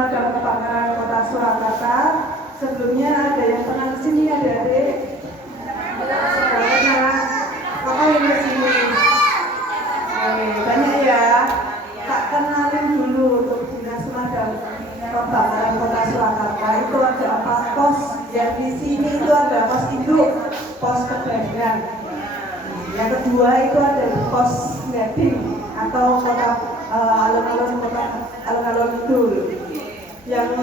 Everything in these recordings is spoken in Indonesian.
Pemadam Kebakaran Kota Surakarta. Sebelumnya ada yang pernah kesini adik-adik? Pernah. Ngapain kesini? Banyak ya. Tak kenalin dulu untuk Dinas Pemadam Kebakaran Kota Surakarta. Itu ada apa? Pos. Yang di sini itu ada pos induk, pos kebagian. Yang kedua itu ada pos netting atau kota alun-alun itu yang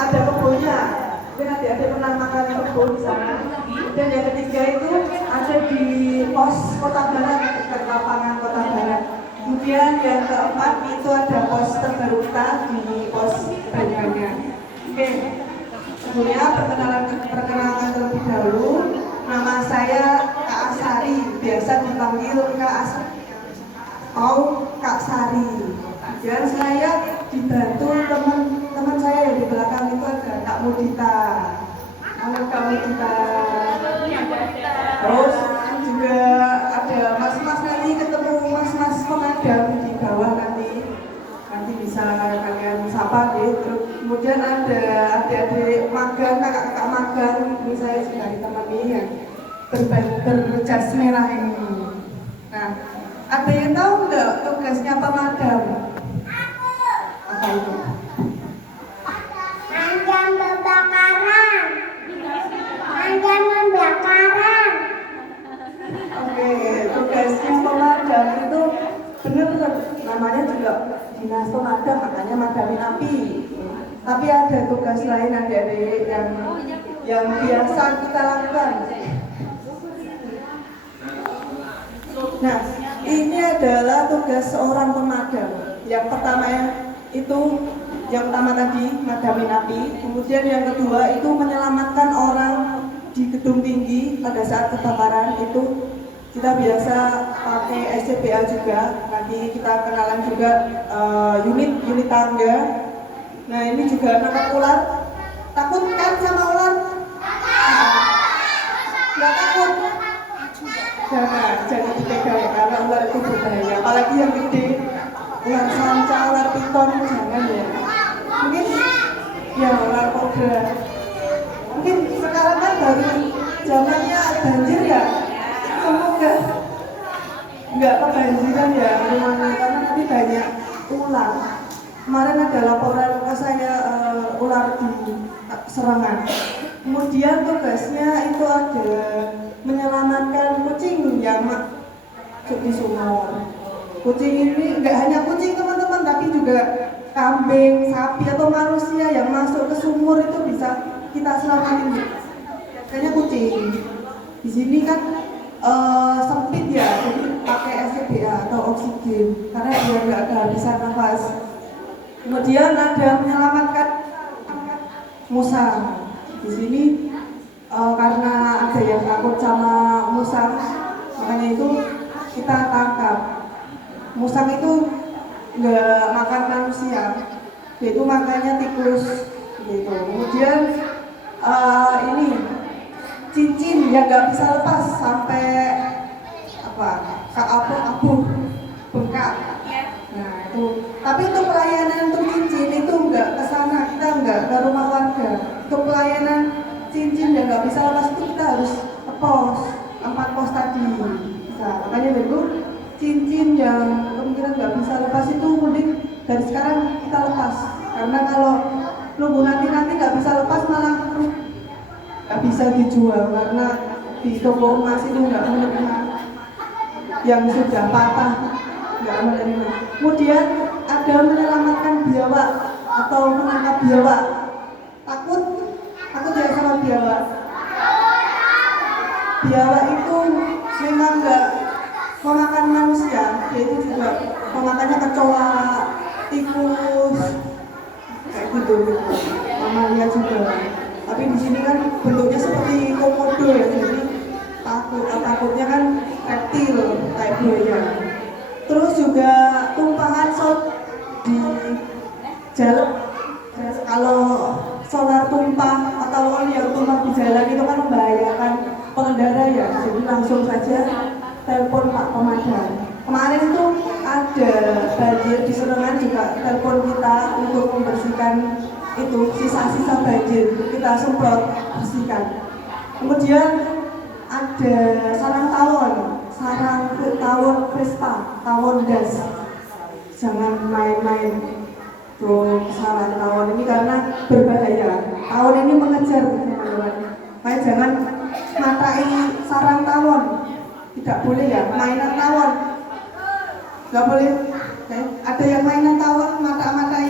ada kebunnya. Mungkin adik-adik pernah makan kebun di sana. Dan yang ketiga itu ada di pos Kota Barat, dekat lapangan Kota Barat. Kemudian yang keempat itu ada pos terbarukan di pos Banyuwangi. Oke, sebelumnya perkenalan terlebih dahulu. Nama saya Kak Asari, biasa dipanggil Kak Asari atau Kak Sari. Dan saya dibantu teman-teman saya yang di belakang itu ada Kak Mudita. Halo Kak Mudita. Terus juga ada mas-mas, nanti ketemu mas-mas pemadam di bawah nanti bisa kalian sapa gitu. Kemudian ada adik-adik magang, kakak-kakak magang, ini saya sudah ditemani yang berjas merah ini. Nah, ada yang tahu nggak tugasnya pemadam? Apa itu? Madam kebakaran. Madam kebakaran. Oke, tugasnya pemadam itu benar namanya juga Dinas Pemadam, makanya madamin api. Tapi ada tugas lain adik-adik yang biasa kita lakukan. Nah, ini adalah tugas seorang pemadam. Yang pertama yang pertama tadi madamin api, kemudian yang kedua itu menyelamatkan orang di gedung tinggi pada saat kebakaran itu. Kita biasa pakai SCBA juga, nanti kita kenalan juga unit tangga. Nah ini juga nangkap ular. Takut kan sama ular? Nggak takut? Jangan dipegang ya, karena ular itu berbahaya. Apalagi yang gede, ular sanca, ular piton, jangan ya. Mungkin ya ular kobra. Mungkin sekarang kan baru zamannya banjir ya. Semoga nggak kebanjiran ya rumahnya, karena nanti banyak ular. Kemarin ada laporan ke saya ular di Serangan. Kemudian tugasnya itu ada menyelamatkan kucing yang masuk di sumur. Kucing ini nggak hanya kucing teman-teman, tapi juga kambing, sapi atau manusia yang masuk ke sumur itu bisa kita selamatin. Biasanya kucing. Di sini kan sempit ya, jadi pakai SCBA atau oksigen karena dia nggak kehabisan nafas. Kemudian ada menyelamatkan musang. Di sini karena ada yang takut sama musang, makanya itu kita tangkap. Musang itu nggak makan manusia, yaitu makannya tikus gitu. Kemudian ini cincin yang nggak bisa lepas sampai abu bengkak. Nah itu. Tapi untuk pelayanan untuk cincin itu nggak ke sana, kita nggak ke rumah warga. Untuk pelayanan cincin yang nggak bisa lepas itu kita harus ke pos, 4 pos tadi. Bisa. Makanya dulu cincin yang kemungkinan nggak bisa lepas itu mending dari sekarang kita lepas. Karena kalau nunggu nanti nggak bisa lepas malah nggak bisa dijual karena di toko emas itu nggak menerima yang sudah patah, nggak menerima. Kemudian ada menyelamatkan biawak atau menangkap biawak. Takut ya sama biawak. Biawak itu memang nggak memakan manusia, yaitu juga memakannya kecoa, tikus, kayak gitu. Mamalia juga. Tapi di sini kan bentuknya seperti komodo ya, jadi takutnya kan reptil kayak buaya. Terus juga tumpahan di jalan. Kalau solar tumpah atau oli yang tumpah di jalan itu kan membahayakan pengendara ya, jadi langsung saja telepon Pak Pemadam. Kemarin itu ada banjir di Serangan juga telepon kita untuk membersihkan itu sisa-sisa banjir kita semprot, bersihkan. Kemudian ada sarang tawon Vespa, tawon gas. Jangan main-main tuh sarang tawon ini karena berbahaya. Tawon ini mengejar teman-teman. Makanya jangan matai sarang tawon. Tidak boleh ya, mainan tawon. Nggak boleh. Ada yang mainan tawon mata-matai.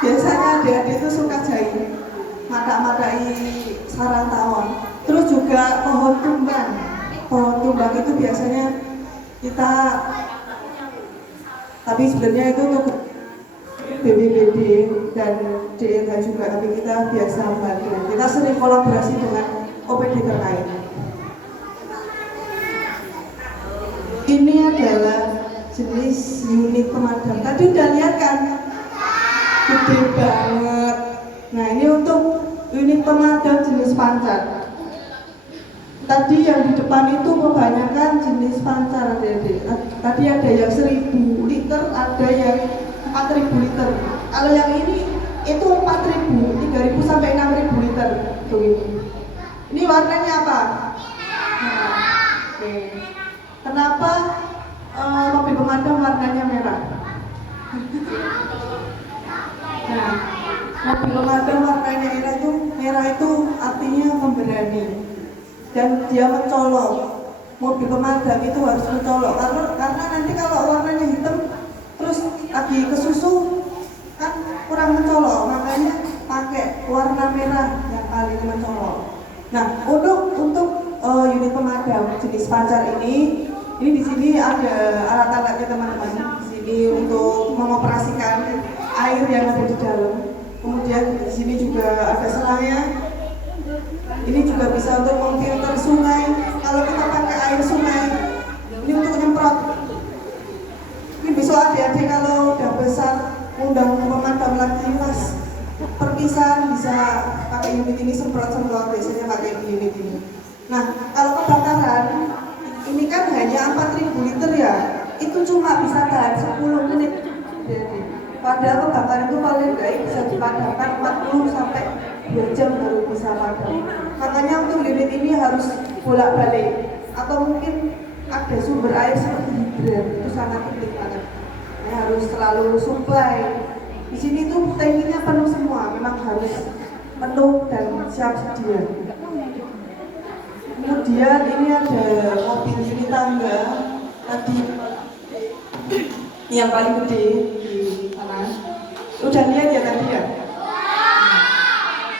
Biasanya adik-adik itu suka jahit, mata-matai sarang tawon. Terus juga pohon tumbang. Pohon tumbang itu biasanya kita, tapi sebenarnya itu untuk BPBD dan DLH juga, tapi kita biasa bantu. Kita sering kolaborasi dengan OPD terkait. Ini adalah jenis unit pemadam. Tadi udah lihat kan? Gede banget. Nah, ini untuk unit pemadam jenis pancar. Tadi yang di depan itu kebanyakan jenis pancar, adik-adik. Tadi ada yang 1000 liter, ada yang 4000 liter. Kalau yang ini itu 4000, 3000 sampai 6000 liter. Tuh ini. Ini warnanya apa? Nah, oke. Kenapa mobil pemadam warnanya merah? Nah, mobil pemadam warnanya merah itu artinya pemberani dan dia mencolok. Mobil pemadam itu harus mencolok karena nanti kalau warnanya hitam terus lagi kesusu kan kurang mencolok, makanya pakai warna merah yang paling mencolok. Nah, untuk unit pemadam jenis pancar ini di sini ada alat-alatnya teman-teman. Di sini untuk mengoperasikan air yang ada di dalam. Kemudian di sini juga ada selangnya. Ini juga bisa untuk memfilter sungai. Kalau kita pakai air sungai, ini untuk nyemprot. Ini besok adik-adik kalau udah besar, undang pemadam lagi pas perpisahan bisa pakai unit ini, semprot-semprot biasanya pakai unit ini. Nah, kalau kebakaran ini kan hanya 4000 liter ya, itu cuma bisa tahan 10 menit. Padahal kebakaran itu paling baik bisa dipadamkan 40 sampai 2 jam baru bisa padam. Makanya untuk unit ini harus bolak-balik, atau mungkin ada sumber air seperti hidran, itu sangat penting banget. Nah, harus selalu supply. Di sini tuh tankinya penuh semua, memang harus penuh dan siap sedia. Kemudian ini ada mobil unit tangga tadi yang paling gede di sana. Udah lihat ya tadi ya?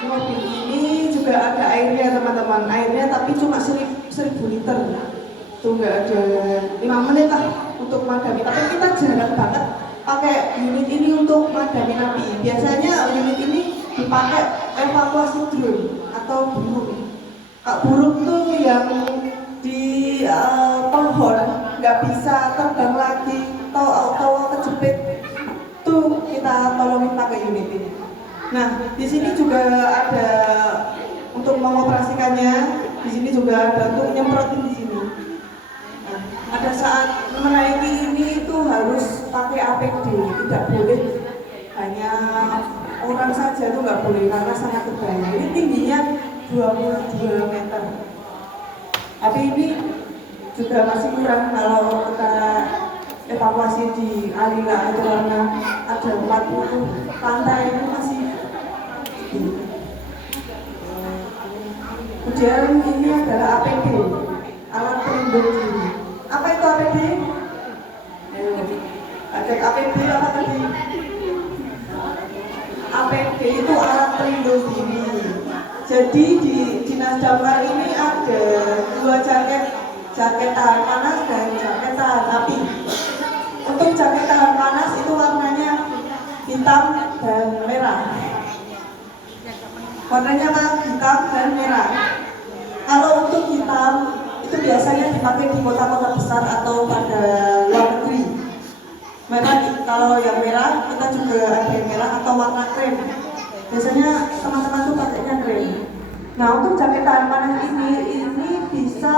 Mobil ini juga ada airnya teman-teman. Airnya tapi cuma 1000 liter. Tuh nggak ada 5 menit lah untuk madami. Tapi kita jarang banget pakai unit ini untuk madami api. Biasanya unit ini dipakai evakuasi drone atau burung. Burung tuh yang di pohon nggak bisa terbang lagi atau kejepit, tuh kita tolongin pakai unit ini. Nah, di sini juga ada untuk mengoperasikannya. Di sini juga ada untuk nyemprotin di sini. Nah, pada saat menaiki ini itu harus pakai APD, tidak boleh hanya orang saja, itu nggak boleh karena sangat berbahaya. Ini tingginya 22 meter. Tapi ini juga masih kurang kalau kita evakuasi di Alila itu karena ada 40 lantai, itu masih. Kemudian ini adalah APD, alat pelindung diri. Apa itu APD? Ada APD apa tadi? APD itu alat pelindung diri. Jadi di Dinas Damkar ini ada 2 jaket tahan panas dan jaket tahan api. Untuk jaket tahan panas itu warnanya hitam dan merah. Warnanya apa? Hitam dan merah. Kalau untuk hitam itu biasanya dipakai di kota-kota besar atau pada luar negeri. Merah, kalau yang merah kita juga ada yang merah atau warna krem. Biasanya teman-teman tuh pakainya krem. Nah, untuk jaket tahan panas ini bisa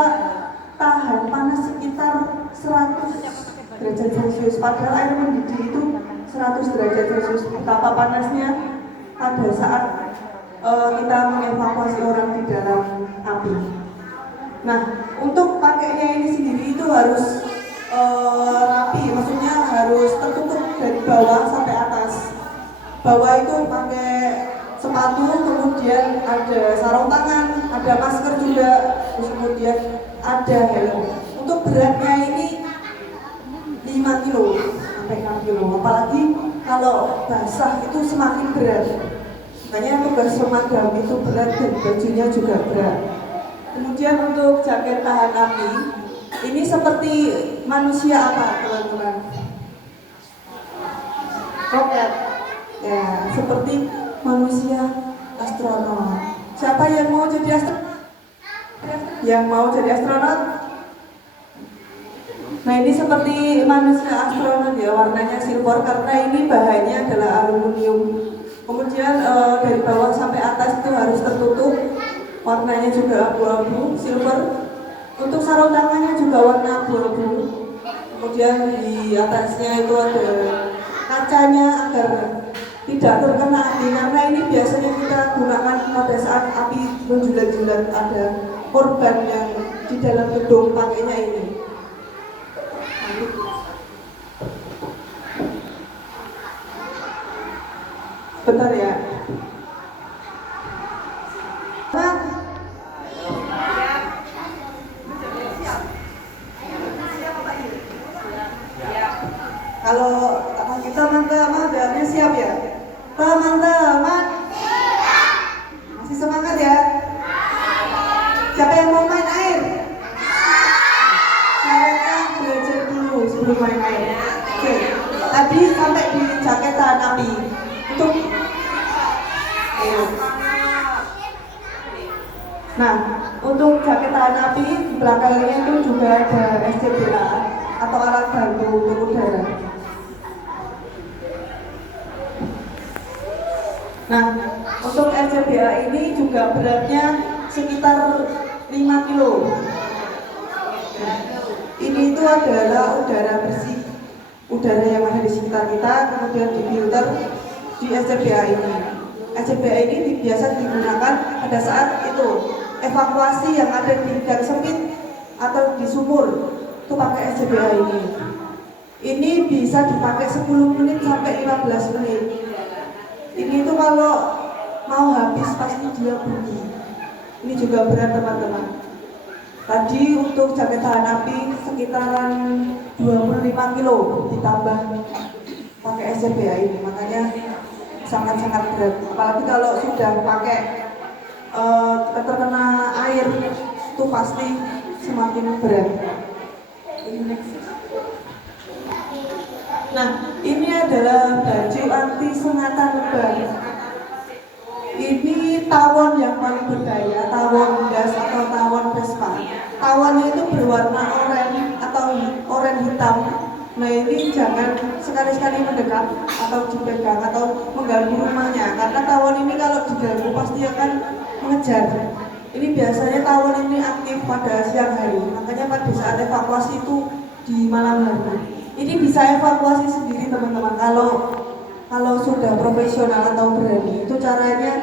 tahan panas sekitar 100 derajat Celcius. Padahal air mendidih itu 100 derajat Celcius. Betapa panasnya pada saat kita mengevakuasi orang di dalam api. Nah, untuk pakainya ini sendiri itu harus rapi, maksudnya harus tertutup dari bawah sampai atas. Bawah itu pakai sepatu, kemudian ada sarung tangan, ada masker juga, terus kemudian ada helm. Untuk beratnya ini 5 kilo sampai 6 kilo, apalagi kalau basah itu semakin berat. Makanya tugas pemadam itu berat dan bajunya juga berat. Kemudian untuk jaket tahan api, ini seperti manusia apa teman-teman? Roket. Ya, seperti manusia astronot. Siapa yang mau jadi astronot? Yang mau jadi astronot? Nah, ini seperti manusia astronot ya, warnanya silver karena ini bahannya adalah aluminium. Kemudian dari bawah sampai atas itu harus tertutup, warnanya juga abu-abu, silver. Untuk sarung tangannya juga warna abu-abu. Kemudian di atasnya itu ada kacanya agar tidak terkena api, karena ini biasanya kita gunakan pada saat api menjulat-julat, ada korban yang di dalam gedung pakainya ini. Bentar ya. Kalau teman-teman udah siap ya? Teman-teman masih semangat ya? Siapa yang mau main air? Caranya belajar dulu sebelum main air. Oke, tadi sampai di jaket tahan api. Untuk nah, untuk jaket tahan api di belakangnya itu juga ada SCBA atau alat bantu udara. Nah, untuk SCBA ini juga beratnya sekitar 5 kilo. Nah, ini itu adalah udara bersih, udara yang ada di sekitar kita, kemudian difilter di SCBA ini. SCBA ini biasa digunakan pada saat itu evakuasi yang ada di gang sempit atau di sumur, itu pakai SCBA ini. Ini bisa dipakai 10 menit sampai 15 menit. Ini tuh kalau mau habis pasti dia bunyi. Ini juga berat teman-teman. Tadi untuk jaket tahan api sekitaran 25 kilo ditambah pakai SCBA ini, makanya sangat-sangat berat. Apalagi kalau sudah pakai terkena air itu pasti semakin berat. Nah, ini adalah baju anti sengatan lebah. Ini tawon yang paling berdaya, tawon gas atau tawon Vespa. Tawonnya itu berwarna oranye atau oranye hitam. Nah, ini jangan sekali-sekali mendekat atau dipegang atau mengganggu rumahnya, karena tawon ini kalau diganggu pasti akan mengejar. Ini biasanya tawon ini aktif pada siang hari, makanya pada saat evakuasi itu di malam hari. Ini bisa evakuasi sendiri teman-teman. Kalau sudah profesional atau berani, itu caranya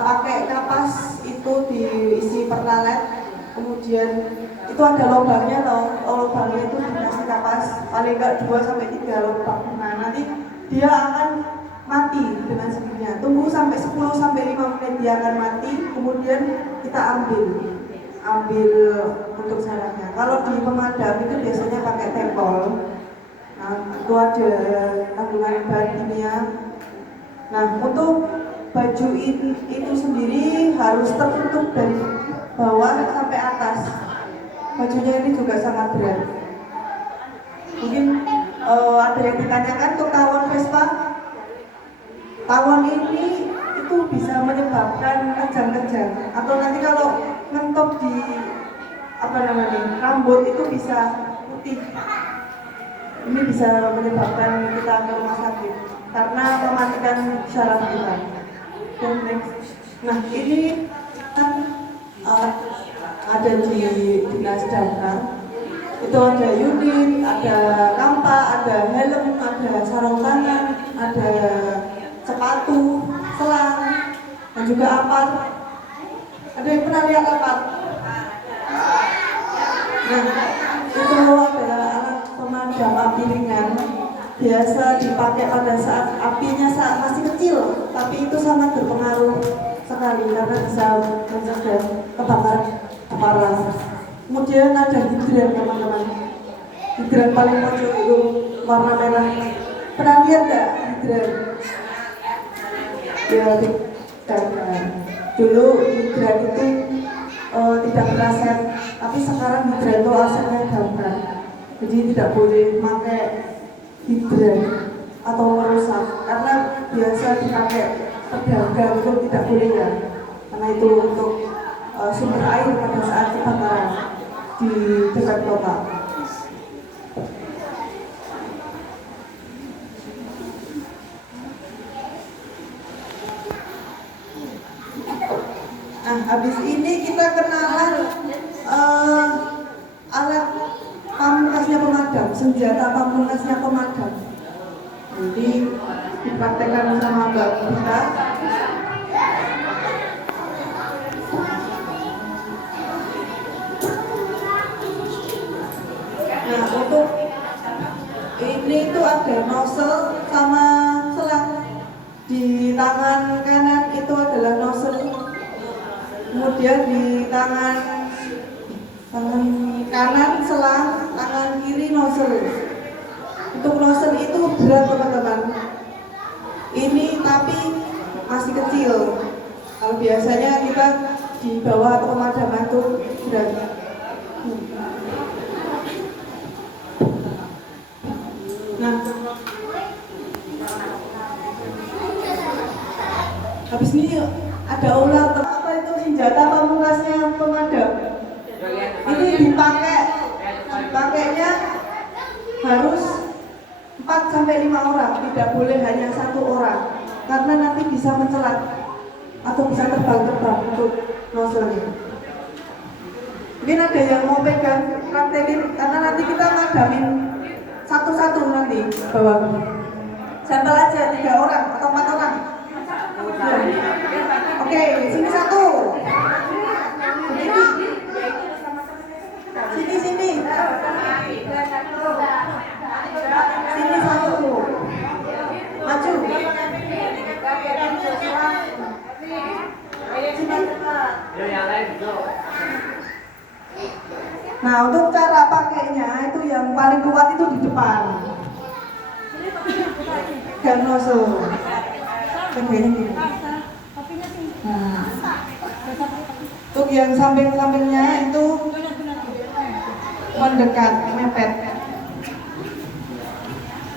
pakai kapas itu diisi pertalite, kemudian itu ada lubangnya loh. Lubangnya itu dikasih kapas paling enggak 2-3 lubang. Nah, nanti dia akan mati dengan sendirinya. Tunggu sampai 10-5 menit dia akan mati, kemudian kita ambil untuk sarangnya. Kalau di pemadam itu biasanya pakai tempol. Nah, itu ada kandungan bahan kimia. Nah, untuk baju itu sendiri harus tertutup dari bawah sampai atas. Bajunya ini juga sangat berat. Mungkin ada yang ditanyakan untuk tawon Vespa. Tawon ini itu bisa menyebabkan kejang-kejang, atau nanti kalau mentok di rambut itu bisa putih. Ini bisa menyebabkan kita ke rumah sakit karena mematikan syaraf kita. Nah, ini kan ada di dinas damkar. Itu ada unit, ada kampak, ada helm, ada sarung tangan, ada sepatu, selang. dan juga apar. Ada yang pernah lihat apar? Nah, itu adalah alat pemadam api ringan, biasa dipakai pada saat apinya masih kecil, tapi itu sangat berpengaruh sekali karena bisa mencegah kebakaran parah. Kemudian ada hidran, teman-teman. Hidran paling pojok itu warna merah. Pernah lihat nggak hidran? Ya, tidak. Dulu hidran itu tidak beraset, tapi sekarang hidran itu asetnya gamblang. Jadi tidak boleh pakai hidran atau merusak, karena biasa dipakai pedagang itu tidak boleh ya, karena itu untuk sumber air pada saat kebakaran di dekat kota. Nah, habis ini kita kenalan alat pamungkasnya pemadam, senjata pamungkasnya pemadam. Jadi dipraktekkan sama Mbak kita. Nah, untuk ini itu ada nozzle sama selang. Di tangan kanan itu adalah nozzle. Kemudian di tangan kanan selang, tangan kiri nozzle. Untuk nozzle itu berat, teman-teman. Ini tapi masih kecil. Kalau biasanya kita di bawah atau pemadaman itu berat. Nah, habis ini ada ular. Apa itu senjata pamungkasnya pemadam? Ini dipakainya harus 4-5 orang, tidak boleh hanya 1 orang, karena nanti bisa mencelat atau bisa terbang-terbang untuk nozzle-nya. Mungkin ada yang mau pegang, praktekin, karena nanti kita madamin satu-satu nanti bawa. Sampel aja 3 orang atau 4 orang. Oke, sini 1. Sini. Sini 1. Maju. Sini. Nah, untuk cara pakainya itu yang paling kuat itu di depan. Dan nozzle. Tegaknya gini. Nah, untuk yang samping-sampingnya itu mendekat, mepet.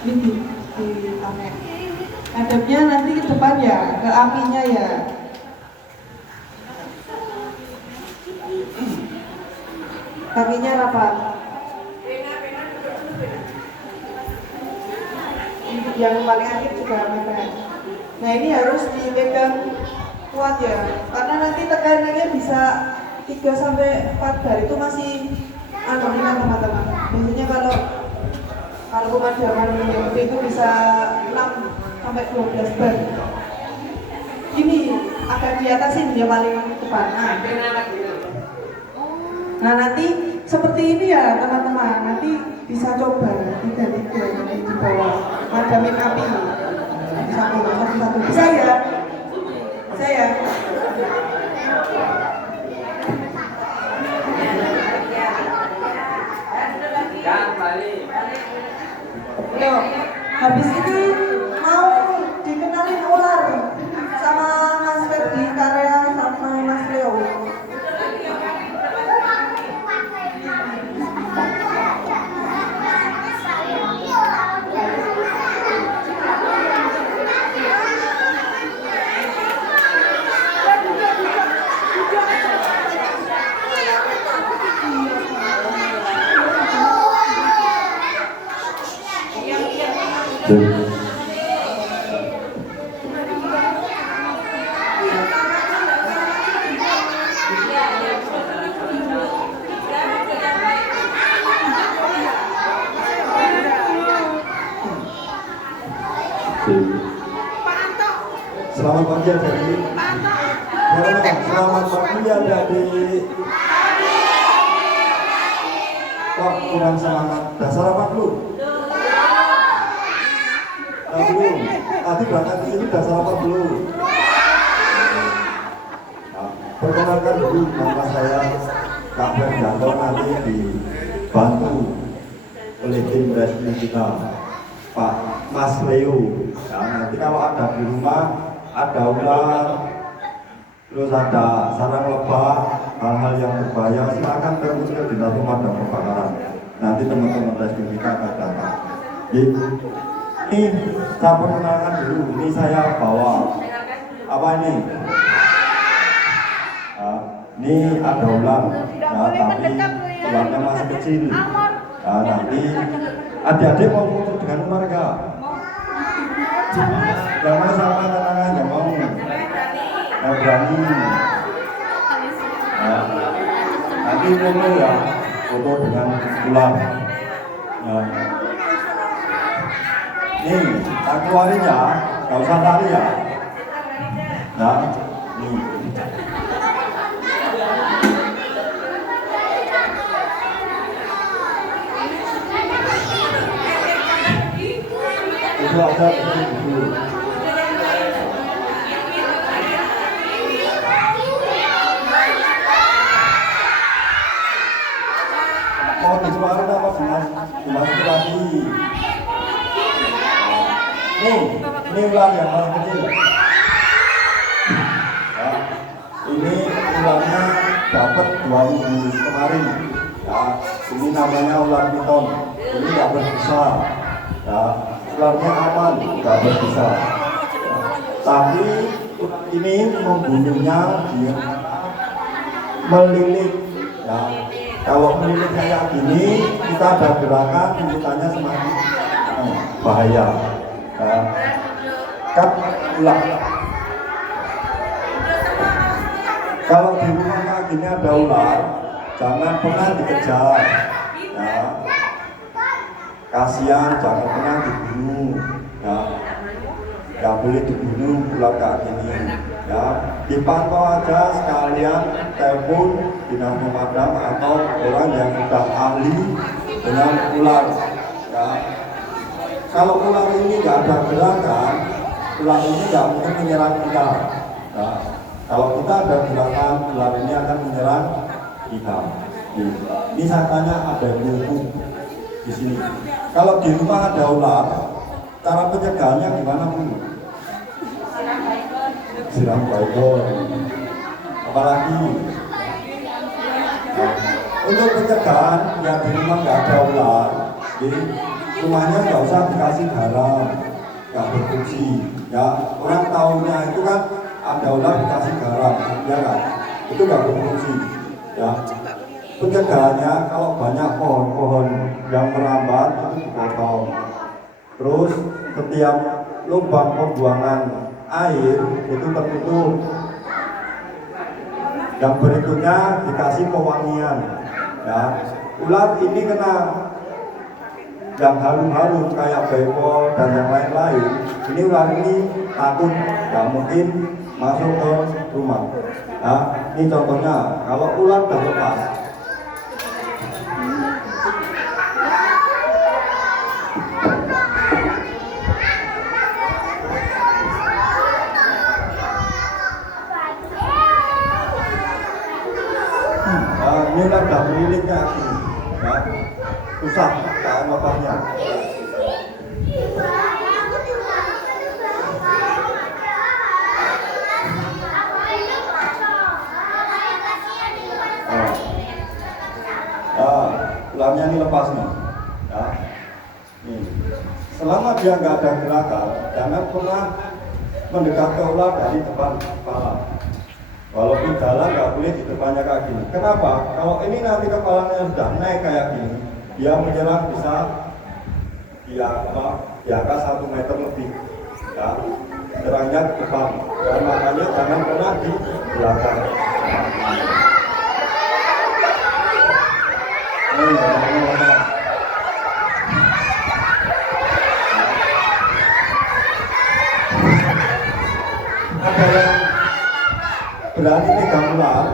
Ini ditarik. Hadapnya nanti ke depan ya, ke apinya ya. Kakinya rapat. Yang paling akhir juga mepet. Nah, ini harus dipegang kuat ya, karena nanti tekanannya bisa 3-4 bar, itu masih ringan, teman-teman. Biasanya kalau pemadaman yang gede itu bisa 6-12 bar. Ini agak di atasin dia paling depan. Nah, nanti seperti ini ya, teman-teman. Nanti bisa coba 3-3 nanti di bawah madamin api. Satu. Bisa ya? Bisa ya? Yo, habis ini mau dikenalin ular sama Mas Ferdi Karya sama Mas Leo. Selamat pagi adik-adik. Selamat pagi adik-adik. Kok kurang semangat? Dasar apa belum? Belum. Tadi berangkat ke sini dasar apa belum? Nah, perkenalkan dulu, nama saya Kak Berjanto, nanti dibantu oleh tim rescue kita, Pak Mas Leo. Nah, nanti kalau ada di rumah, ada ular, terus ada sarang lebah, hal-hal yang berbahaya, silakan terusir di dalam pemadam kebakaran. Nanti teman-teman rescue kita akan datang. Ini saya perkenalkan dulu. Ini saya bawa apa ini? Nah, ini ada ular, nah, tapi ularnya masih kecil. Nah, nanti adik-adik mau foto dengan ular enggak? Jangan sama tangan, jangan mau. Nggak berani. Nah, nanti foto ya, foto dengan ular. Nah, nih, tak keluarin ya, nggak usah lari ya. Nah, nih. Itu aja dulu. Mau dikeluarin apa dimasukin lagi? Ini ular yang paling kecil. Ya, ini ularnya dapat 2 minggu kemarin. Ya, ini namanya ular piton. Ini nggak berbisa. Ya, ularnya aman, nggak berbisa. Tapi ini membunuhnya dia melilit. Ya, kalau melilit kayak gini, kita ada gerakan militannya semakin bahaya. Kan ular. Kalau di rumah kayak gini ada ular, jangan pernah dikejar. Ya. Kasihan, jangan pernah dibunuh. Ya. Gak boleh dibunuh ular kayak gini. Ya, dipantau aja sekalian, telepon dinas pemadam atau orang yang sudah ahli dengan ular. Ya. Kalau ular ini nggak ada gerakan, ular ini nggak mungkin menyerang kita. Nah, kalau kita ada gerakan, ular ini akan menyerang kita. Ini saya tanya, ada buku di sini. Kalau di rumah ada ular, cara pencegahannya gimana Bu? Siram baygon. Apalagi? Nah, untuk pencegahan yang di rumah nggak ada ular, rumahnya nggak usah dikasih garam, nggak berfungsi. Ya, orang tahunya itu kan ada ular dikasih garam, ya kan? Itu nggak berfungsi. Ya, pencegahannya kalau banyak pohon-pohon yang merambat itu dipotong. Terus setiap lubang pembuangan air itu tertutup. Yang berikutnya dikasih pewangian. Ya, ular ini kena yang harum-harum kayak beko dan yang lain-lain, ini ular ini takut, nggak mungkin masuk ke rumah. Nah, ini contohnya, kalau ular terlepas, ini ular udah melilit kayak gini, ya, susah kayak motongnya. Ularnya ini lepas nih. Ya. Nih. Selama dia nggak ada gerakan, jangan pernah mendekat ke ular dari depan kepala. Walaupun jalan nggak boleh di depannya kayak gini. Kenapa? Kalau ini nanti kepalanya sudah naik kayak gini, dia menyerang bisa di atas 1 meter lebih. Ya. Serangnya ke depan. Dan makanya jangan pernah di belakang. berani pegang ular.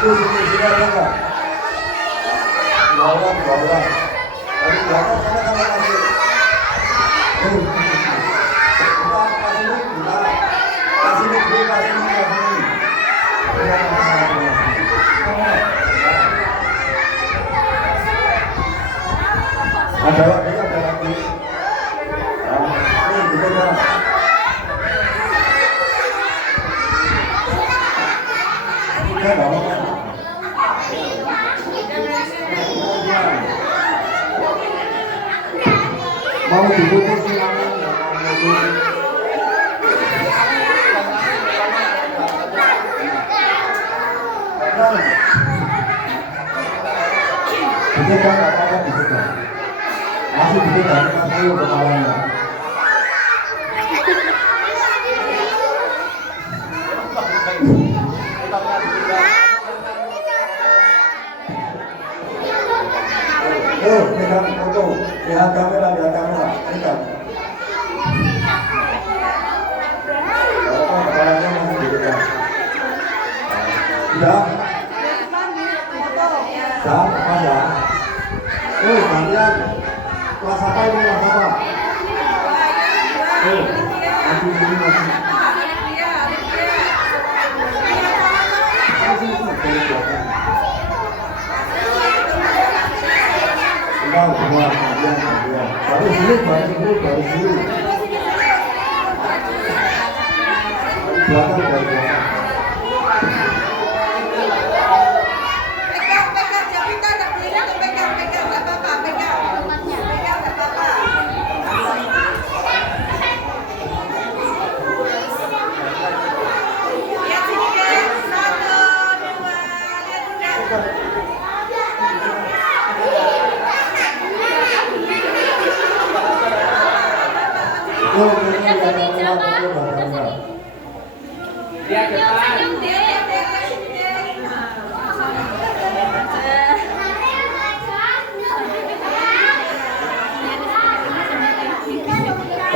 Itu sini ada nggak? Lawan. Dari belakang sana kan masih. Kasih ini. Ada lagi. Ini gitu kan. Udah nggak apa-apa. Mau dibungkus silakan. Bisa kan nggak apa-apa bisa kan? Masih bisa kan? Masih kepalanya. Pegang foto, lihat kamera. Pegang. Kepalanya masih dipegang. Sudah? Sudah, Mas ya? Kalian kelas apa ini, kelas apa? Masih sini. Sudah, semua kalian. Baru dulu. Belakang dari belakang.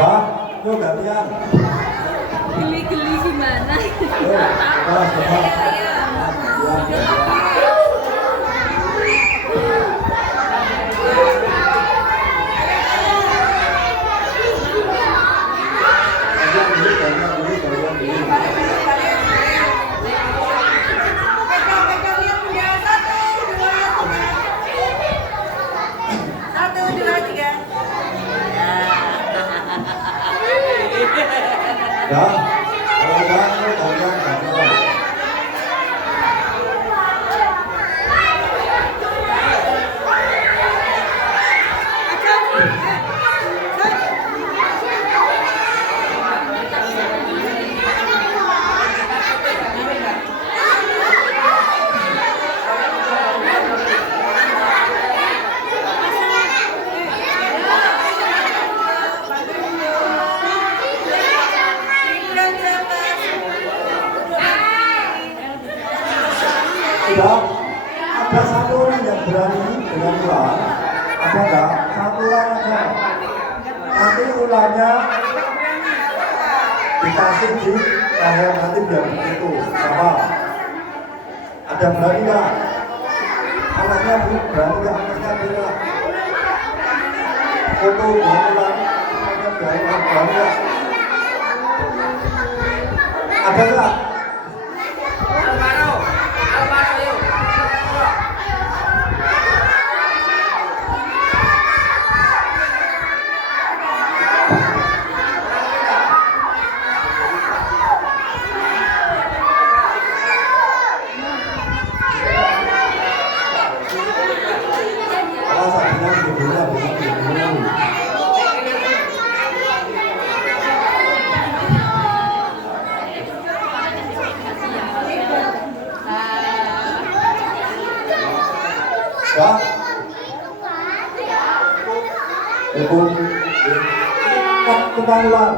Pak, yuk gantian. Geli-geli gimana? Ya, kalau kalian sudah ada satu orang yang berani dengan ular, ada enggak? Satu orang aja. Nanti ularnya dikasih di leher nanti biar begitu. Sama. Ada berani enggak? Anaknya berani enggak? Anaknya bilang foto dengan ular. Anaknya berani enggak? Ada enggak? Ya, Ibu, tukang ular.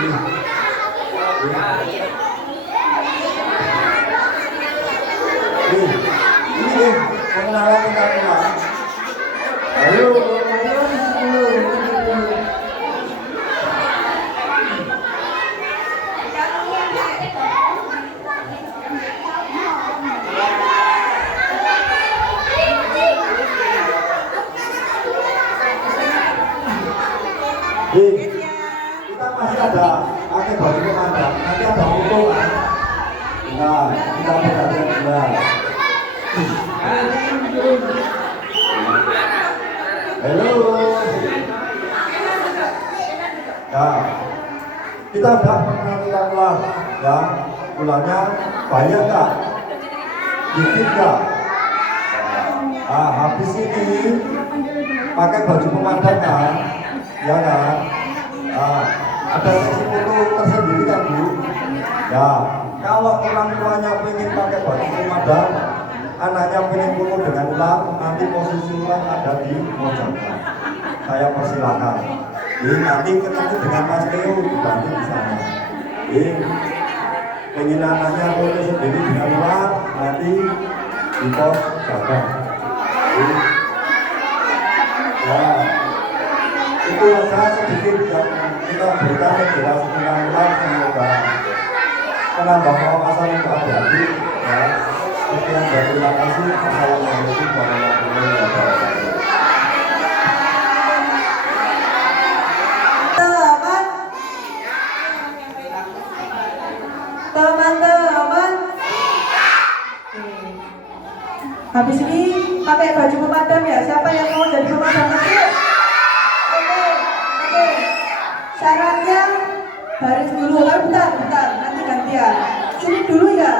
Ini pengenalan kita. Ayo, kita masih ada pakai baju pemadam, nanti ada foto kan? Nah, kita bergantian benar. Halo. Ya, kita udah menentukan ulang, ya. Ulangnya banyak nggak? Dikit nggak? Nah, habis ini pakai baju pemadam kan? Ya kan? Nah, ada sesi foto tersendiri kan Bu? Ya, kalau orang tuanya pengen pakai baju pemadam, anaknya pengen foto dengan ulang, nanti posisi ulang ada di pojok. Saya persilakan. Ini nanti ketemu dengan Mas Theo dibantu di sana. Ini pengen anaknya foto sendiri dengan ulang, nanti di pos jaga. Ya. Itu saja sedikit yang kita berikan menjelaskan tentang ulang, semoga menambah wawasan untuk adik-adik. Ya, sekian dan terima kasih. Assalamualaikum warahmatullahi wabarakatuh. Teman-teman, habis ini pakai baju pemadam ya. Siapa yang mau jadi pemadam nanti? Oke. Syaratnya baris dulu. Bentar, nanti gantian. Sini dulu ya.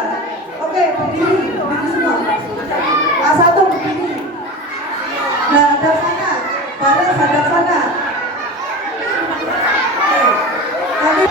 Oke, berdiri semua. A1 berdiri. Nah, hadap sana. Baris hadap sana. Nanti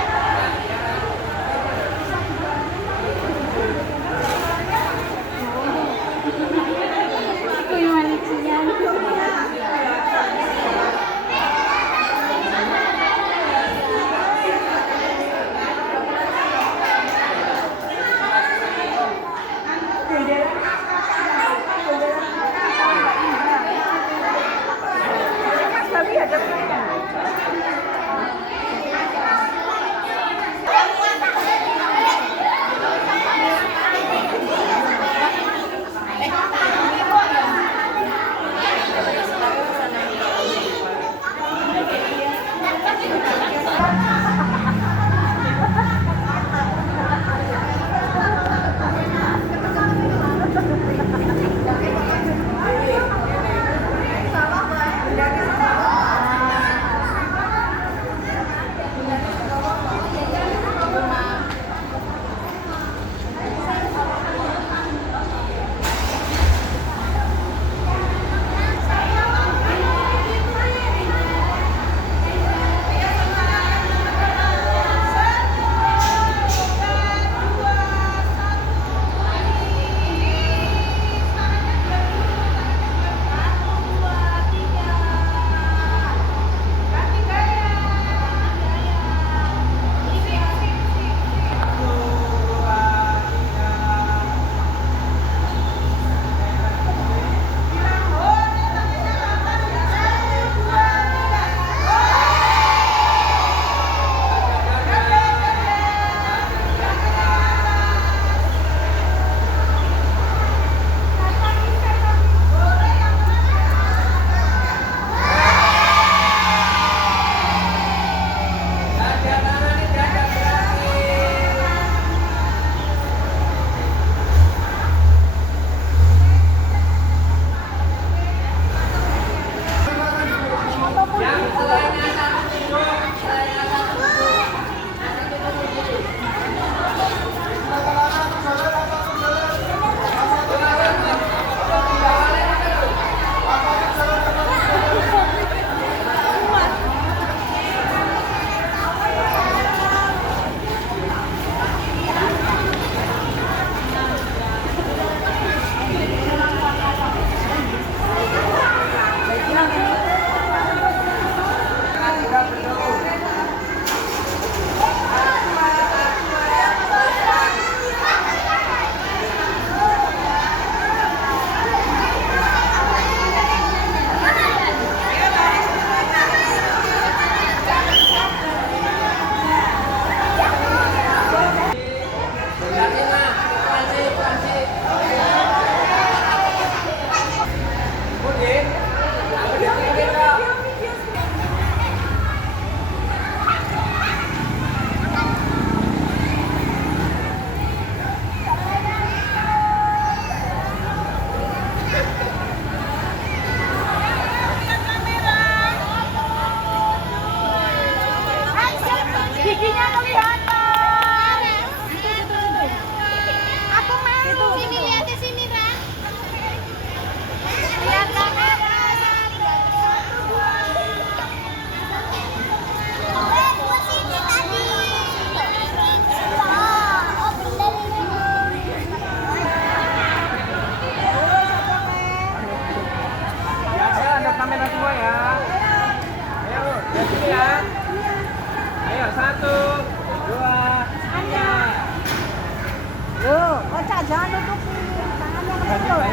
kocak jangan tutupi. Tangannya ke mulut.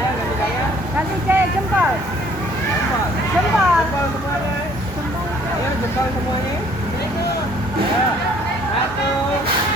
Ganti C, jempol. Jempol. Semuanya. Ayo jempol semuanya. Ya. 1,